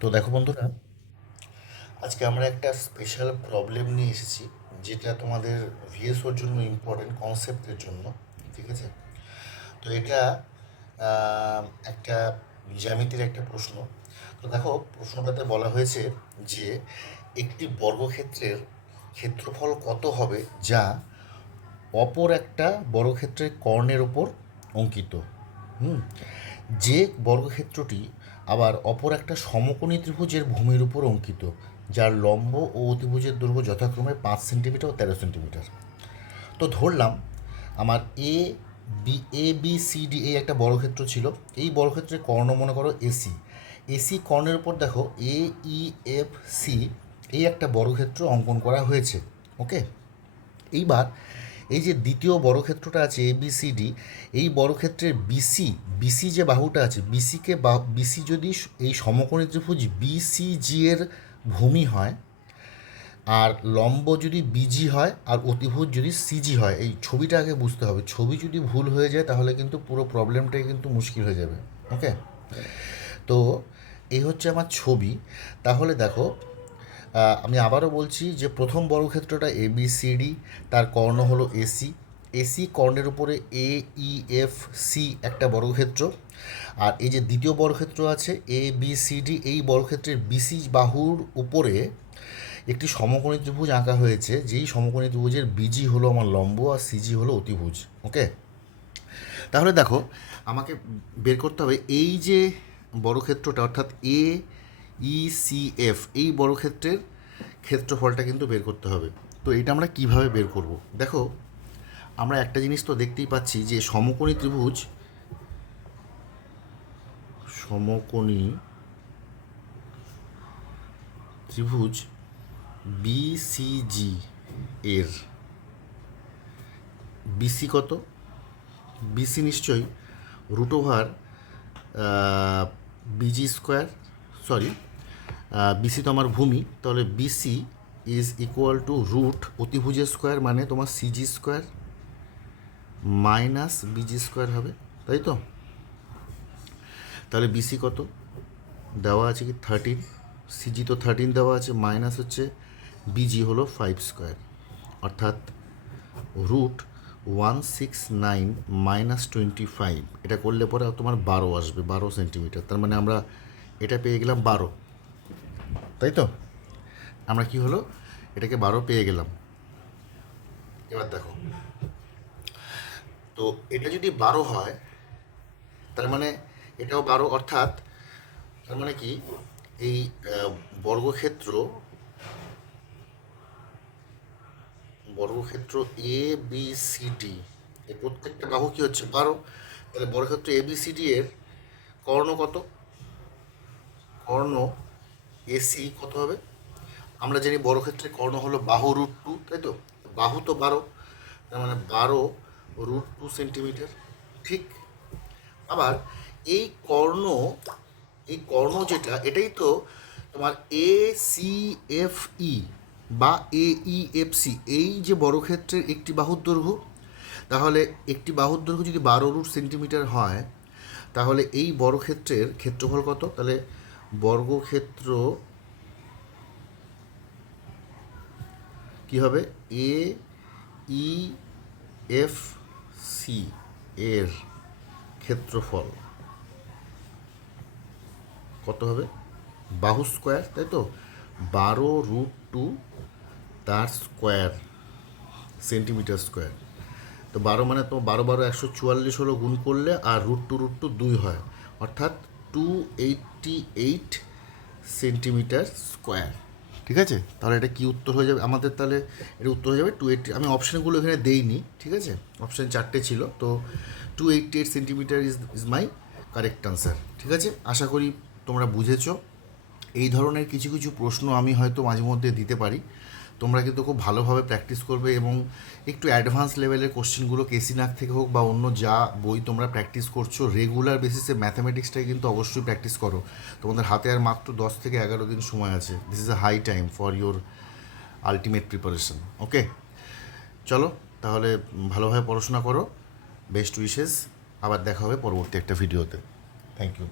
তো দেখো বন্ধুরা, আজকে আমরা একটা স্পেশাল প্রবলেম নিয়ে এসেছি, যেটা তোমাদের ভিএসওর জন্য ইম্পর্টেন্ট, কনসেপ্টের জন্য। ঠিক আছে? তো এটা আহ, একটা জ্যামিতির একটা প্রশ্ন। তো দেখো, প্রশ্নটাতে বলা হয়েছে যে একটি বর্গক্ষেত্রের ক্ষেত্রফল কত হবে যা অপর একটা বর্গক্ষেত্রের কর্ণের ওপর অঙ্কিত। হুম যে বর্গক্ষেত্রটি আবার অপর একটা সমকোণী ত্রিভুজের ভূমির উপর অঙ্কিত, যার লম্ব ও অতিভুজের দৈর্ঘ্য যথাক্রমে 5 সেন্টিমিটার ও 13 সেন্টিমিটার। তো ধরলাম আমার এ বি সি ডি এই একটা বর্গক্ষেত্র ছিল। এই বর্গক্ষেত্রের কর্ণ মনে করো এসি। এসি কর্ণের উপর দেখো AEFC এই একটা বর্গক্ষেত্র অঙ্কন করা হয়েছে। ওকে, এইবার এই যে দ্বিতীয় বর্গক্ষেত্রটা আছে ABCD, এই বর্গক্ষেত্রের বিসি, বিসি যে বাহুটা আছে, বিসি যদি এই সমকোণী ত্রিভুজ BCG এর ভূমি হয়, আর লম্ব যদি বিজি হয়, আর অতিভুজ যদি সিজি হয়। এই ছবিটা আগে বুঝতে হবে, ছবি যদি ভুল হয়ে যায় তাহলে কিন্তু পুরো প্রবলেমটাই কিন্তু মুশকিল হয়ে যাবে। ওকে, তো এই হচ্ছে আমার ছবি। তাহলে দেখো, আমি আবারও বলছি যে প্রথম বর্গক্ষেত্রটা ABCD, তার কর্ণ হলো এসি। এসি কর্ণের উপরে AEFC একটা বর্গক্ষেত্র। আর এই যে দ্বিতীয় বর্গক্ষেত্র আছে ABCD, এই বর্গক্ষেত্রের বিসি বাহুর উপরে একটি সমকোণী ত্রিভুজ আঁকা হয়েছে, যেই সমকোণী ত্রিভুজের বিজি হলো আমার লম্ব আর সিজি হলো অতিভুজ। ওকে, তাহলে দেখো, আমাকে বের করতে হবে এই যে বর্গক্ষেত্রটা, অর্থাৎ AECF, এই বর্গক্ষেত্রের ক্ষেত্রফলটা কিন্তু বের করতে হবে। তো এটা আমরা কিভাবে বের করব? দেখো, আমরা একটা জিনিস তো দেখতেই পাচ্ছি যে সমকোণী ত্রিভুজ BCG এর বিসি কত? বিসি নিশ্চয়ই root over BG square, sorry, BC তো আমার ভূমি, তাহলে BC is equal to root অতিভুজের স্কোয়ার, মানে তোমার CG square minus BG square হবে, তাই তো? তাহলে বিসি কত দেওয়া আছে? কি 13। সিজি তো 13 দেওয়া আছে, মাইনাস হচ্ছে বিজি হলো 5 স্কোয়ার, অর্থাৎ রুট 169 মাইনাস 25। এটা করলে পরে তোমার 12 আসবে, 12 সেন্টিমিটার। তার মানে আমরা এটা পেয়ে গেলাম 12, তাই তো? আমরা কি হলো, এটাকে 12 পেয়ে গেলাম। এবার দেখো, তো এটা যদি 12 হয়, তার মানে এটাও 12, অর্থাৎ তার মানে কি, এই বর্গক্ষেত্র বর্গক্ষেত্র ABCD এর প্রত্যেকটা বাহু কি হচ্ছে 12। তাহলে বর্গক্ষেত্র ABCD এর কর্ণ কত? কর্ণ এসি কত হবে? আমরা জানি বর্গক্ষেত্রের কর্ণ হলো বাহু √2, তাই তো? বাহু তো 12, তার মানে 12 √2 সেন্টিমিটার। ঠিক। আবার এই কর্ণ, এই কর্ণ যেটা, এটাই তো তোমার ACFE বা AEFC, এই যে বর্গক্ষেত্রের একটি বাহুর দৈর্ঘ্য। তাহলে একটি বাহুর দৈর্ঘ্য যদি 12 √সেন্টিমিটার হয়, তাহলে এই বর্গক্ষেত্রের ক্ষেত্রফল কত? তাহলে বর্গক্ষেত্র কি হবে? AEFC এর ক্ষেত্রফল কত হবে? বাহু স্কোয়ার, তাই তো? 12 √2 তার স্কোয়ার, সেন্টিমিটার স্কোয়ার। তো 12 মানে তো 12 12 144 হলো, গুণ করলে আর √2 2 হয়, অর্থাৎ 288 সেন্টিমিটার স্কোয়ার। ঠিক আছে? তাহলে এটা কি উত্তর হয়ে যাবে আমাদের? তাহলে এটা উত্তর হয়ে যাবে 280। আমি অপশানগুলো এখানে দেইনি, ঠিক আছে? অপশান 4টে ছিল, তো 288 centimetre is my correct answer. ঠিক আছে, আশা করি তোমরা বুঝেছো। এই ধরনের কিছু কিছু প্রশ্ন আমি হয়তো মাঝে মধ্যে দিতে পারি, তোমরা কিন্তু খুব ভালোভাবে প্র্যাকটিস করবে এবং একটু অ্যাডভান্স লেভেলের কোশ্চেনগুলো কেসিনাক থেকে হোক বা অন্য যা বই তোমরা প্র্যাকটিস করছো রেগুলার বেসিসে, ম্যাথামেটিক্সটাই কিন্তু অবশ্যই প্র্যাকটিস করো। তোমাদের হাতে আর মাত্র 10 থেকে 11 দিন সময় আছে। This is a high time for your ultimate প্রিপারেশন। ওকে, চলো তাহলে, ভালোভাবে পড়াশোনা করো। Best wishes. আবার দেখা হবে পরবর্তী একটা ভিডিওতে। Thank you.